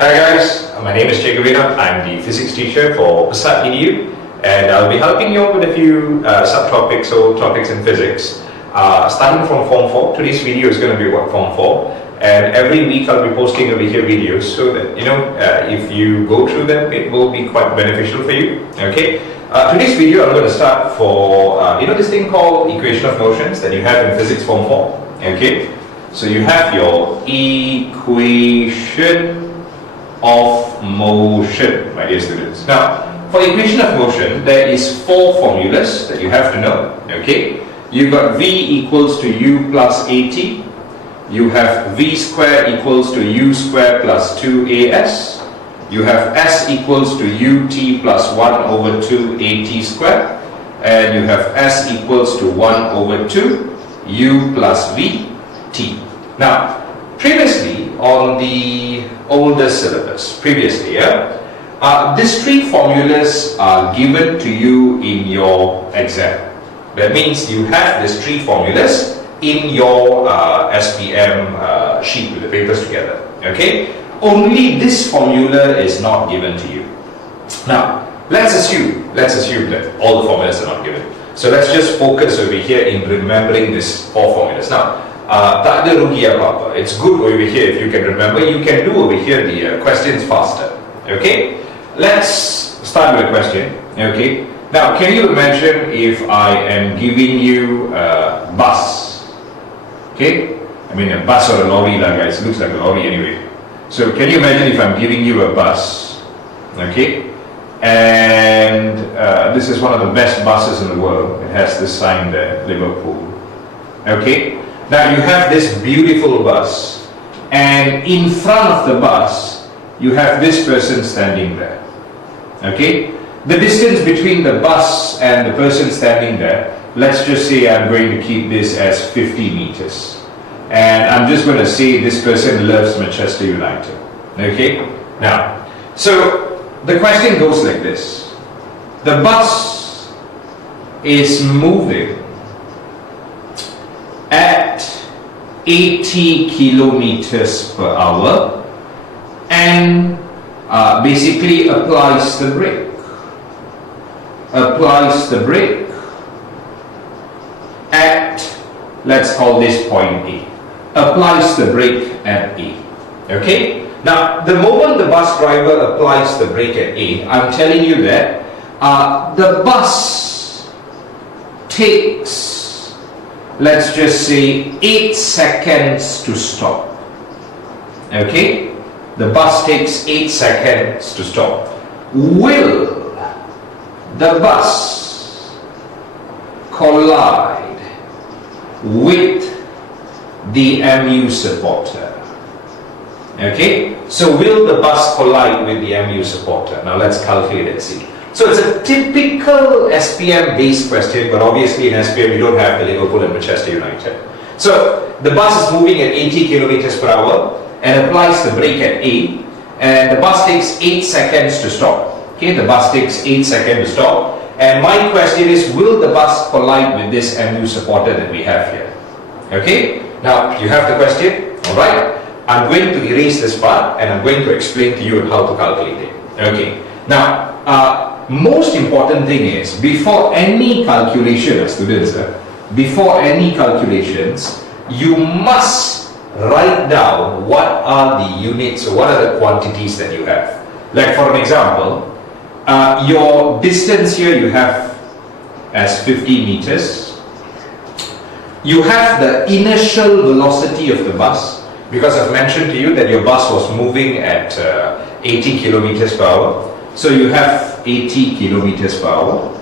Hi guys, my name is Cikgu Vinod. I'm the physics teacher for pesat.edu, and I'll be helping you with a few subtopics or topics in physics. Starting from Form 4, today's video is going to be about Form 4, and every week I'll be posting over here videos so that if you go through them, it will be quite beneficial for you. Okay. Today's video I'm going to start for this thing called equation of motions that you have in physics Form 4. Okay. So you have your equation of motion, my dear students. Now, for equation of motion, there is 4 formulas that you have to know. Okay, you got V equals to U plus AT. You have V square equals to U square plus 2AS. You have S equals to UT plus 1 over 2 AT square. And you have S equals to 1 over 2 U plus V T. Now, previously on the older syllabus, these 3 formulas are given to you in your exam. That means you have these 3 formulas in your SPM sheet with the papers together. Okay? Only this formula is not given to you. Now, let's assume that all the formulas are not given. So let's just focus over here in remembering these 4 formulas. Now, tak ada rugi apa-apa. It's good over here if you can remember. You can do over here the questions faster. Okay, let's start with a question. Okay, now can you imagine if I am giving you a bus? Okay, I mean a bus or a lorry lah guys, it looks like a lorry anyway. So can you imagine if I'm giving you a bus? Okay, and this is one of the best buses in the world. It has this sign there, Liverpool. Okay, now you have this beautiful bus, and in front of the bus you have this person standing there. Okay, the distance between the bus and the person standing there, let's just say I'm going to keep this as 50 meters, and I'm just going to say this person loves Manchester United. Okay, now so the question goes like this: the bus is moving at 80 kilometers per hour and basically applies the brake at, let's call this point A, applies the brake at A. Okay, now the moment the bus driver applies the brake at A, I'm telling you that the bus takes, let's just say, 8 seconds to stop. Okay, the bus takes 8 seconds to stop. Will the bus collide with the MU supporter? Okay, so will the bus collide with the MU supporter? Now let's calculate and see. So it's a typical SPM based question, but obviously in SPM you don't have the Liverpool and Manchester United. So the bus is moving at 80 kilometers per hour and applies the brake at A, and the bus takes 8 seconds to stop. Okay, the bus takes 8 seconds to stop, and my question is, will the bus collide with this MU supporter that we have here? Okay, now you have the question. Alright, I'm going to erase this part and I'm going to explain to you how to calculate it. Okay, now most important thing is, before any calculation, students, before any calculations, you must write down what are the units or what are the quantities that you have. Like for an example, your distance here you have as 50 meters. You have the initial velocity of the bus, because I've mentioned to you that your bus was moving at 80 kilometers per hour. So you have 80 kilometers per hour.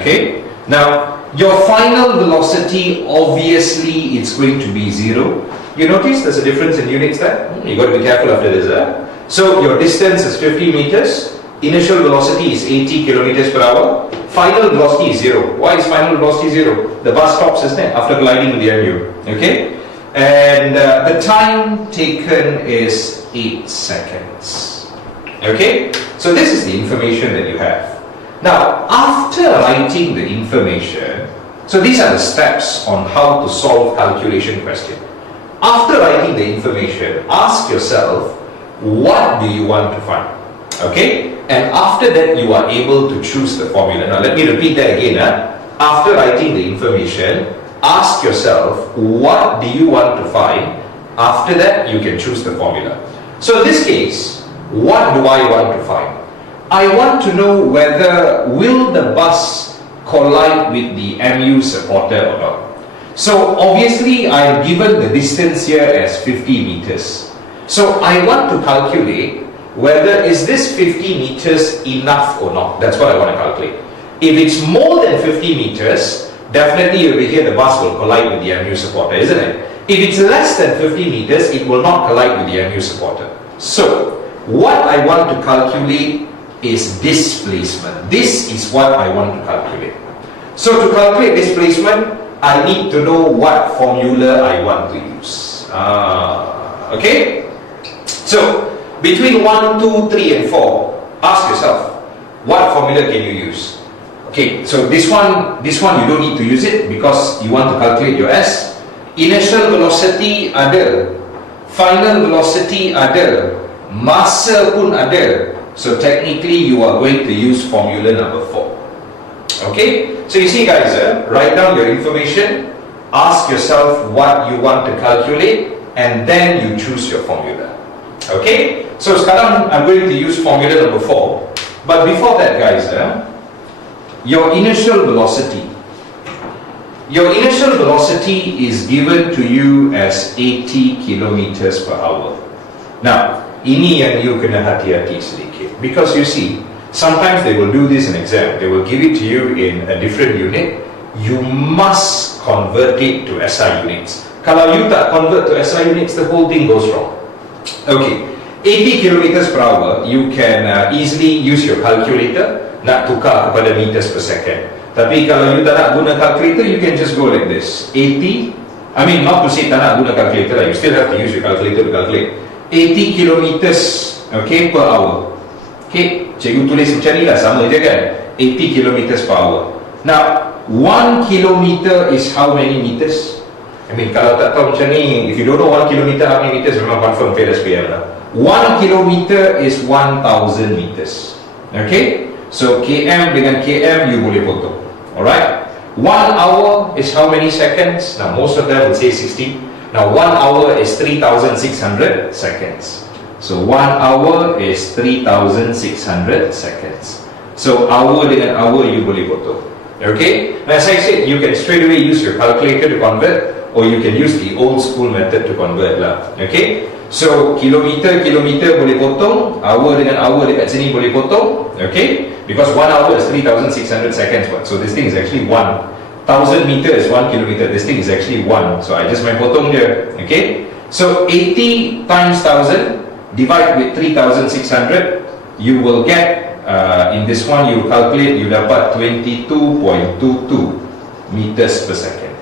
Okay, now your final velocity, obviously it's going to be 0. You notice there's a difference in units there? You got to be careful after this. So your distance is 50 meters, initial velocity is 80 kilometers per hour, final velocity is 0. Why is final velocity 0? The bus stops, isn't it, after colliding with the MU. Okay, and the time taken is 8 seconds. Okay, so this is the information that you have. Now, after writing the information, so these are the steps on how to solve calculation question. After writing the information, ask yourself, what do you want to find? Okay, and after that you are able to choose the formula. Now let me repeat that again. After writing the information, ask yourself, what do you want to find? After that you can choose the formula. So in this case, what do I want to find? I want to know whether will the bus collide with the MU supporter or not. So obviously I'm given the distance here as 50 meters. So I want to calculate whether is this 50 meters enough or not. That's what I want to calculate. If it's more than 50 meters, definitely over here the bus will collide with the MU supporter, isn't it? If it's less than 50 meters, it will not collide with the MU supporter. So what I want to calculate is displacement. This is what I want to calculate. So to calculate displacement, I need to know what formula I want to use. Okay? So between 1, 2, 3 and 4, ask yourself, what formula can you use? Okay, so this one you don't need to use it because you want to calculate your S. Initial velocity ada, final velocity ada, massa pun ada. So technically you are going to use formula number 4. Okay, so you see guys, write down your information, ask yourself what you want to calculate, and then you choose your formula. Okay, so sekarang I'm going to use formula number 4. But before that guys, your initial velocity. Your initial velocity is given to you as 80 kilometers per hour. Now, ini yang you kena hati-hati sedikit. Because you see, sometimes they will do this in exam. They will give it to you in a different unit. You must convert it to SI units. Kalau you tak convert to SI units, the whole thing goes wrong. Okay, 80 kilometers per hour, you can easily use your calculator nak tukar kepada meters per second. Tapi kalau you tak nak guna calculator, you can just go like this. 80, I mean not to say tak nak guna calculator, you still have to use your calculator to calculate. 80 kilometers, okay, per hour. Okay, cikgu tulis macam ni lah, sama je kan? 80 kilometers per hour. Now, 1 kilometer is how many meters? I mean, kalau tak tahu macam ni, if you don't know 1 kilometer how many meters, memang confirm fail SPM lah. 1 kilometer is 1,000 meters. Okay? So, km dengan km, you boleh potong. Alright? 1 hour is how many seconds? Now, most of them will say 60. Now, 1 hour is 3,600 seconds. So, 1 hour is 3,600 seconds. So, hour dengan hour, you boleh potong. Okay? Now, as I said, you can straight away use your calculator to convert, or you can use the old school method to convert lah. Okay? So, kilometer boleh potong, hour dengan hour dekat sini boleh potong. Okay? Because 1 hour is 3,600 seconds. So, this thing is actually 1. 1,000 meter is 1 kilometer. This thing is actually 1. So, I just main potong je. Okay? So, 80 times 1,000 divide with 3,600, you will get, in this one, you calculate, you dapat 22.22 meters per second.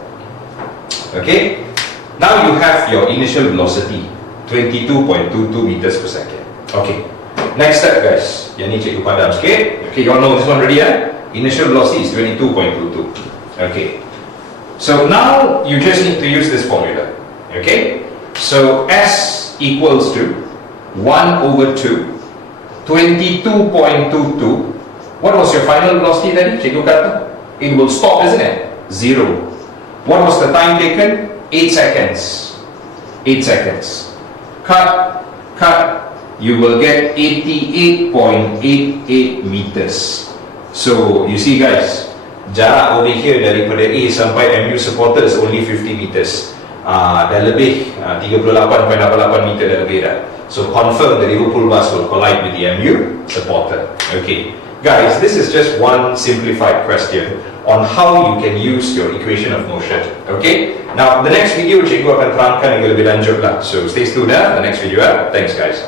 Okay? Now you have your initial velocity, 22.22 meters per second. Okay. Next step guys. Yang ni cikgu padam sikit. Okay, you all know this one already Initial velocity is 22.22. Okay. So now you just need to use this formula. Okay? So S equals to 1 over 2, 22.22. What was your final velocity then? Cikgu kata? It will stop, isn't it? 0. What was the time taken? 8 seconds. 8 seconds. Cut. You will get 88.88 meters. So, you see guys, jarak over here daripada A sampai MU supporter is only 50 meters. Dah lebih 38.88 meter dah lebih dah. So confirm the Liverpool bus will collide with the MU supporter. Okay, guys, this is just one simplified question on how you can use your equation of motion. Okay, now the next video cikgu akan terangkan yang lebih lanjut lah. So stay tuned the next video. Thanks guys.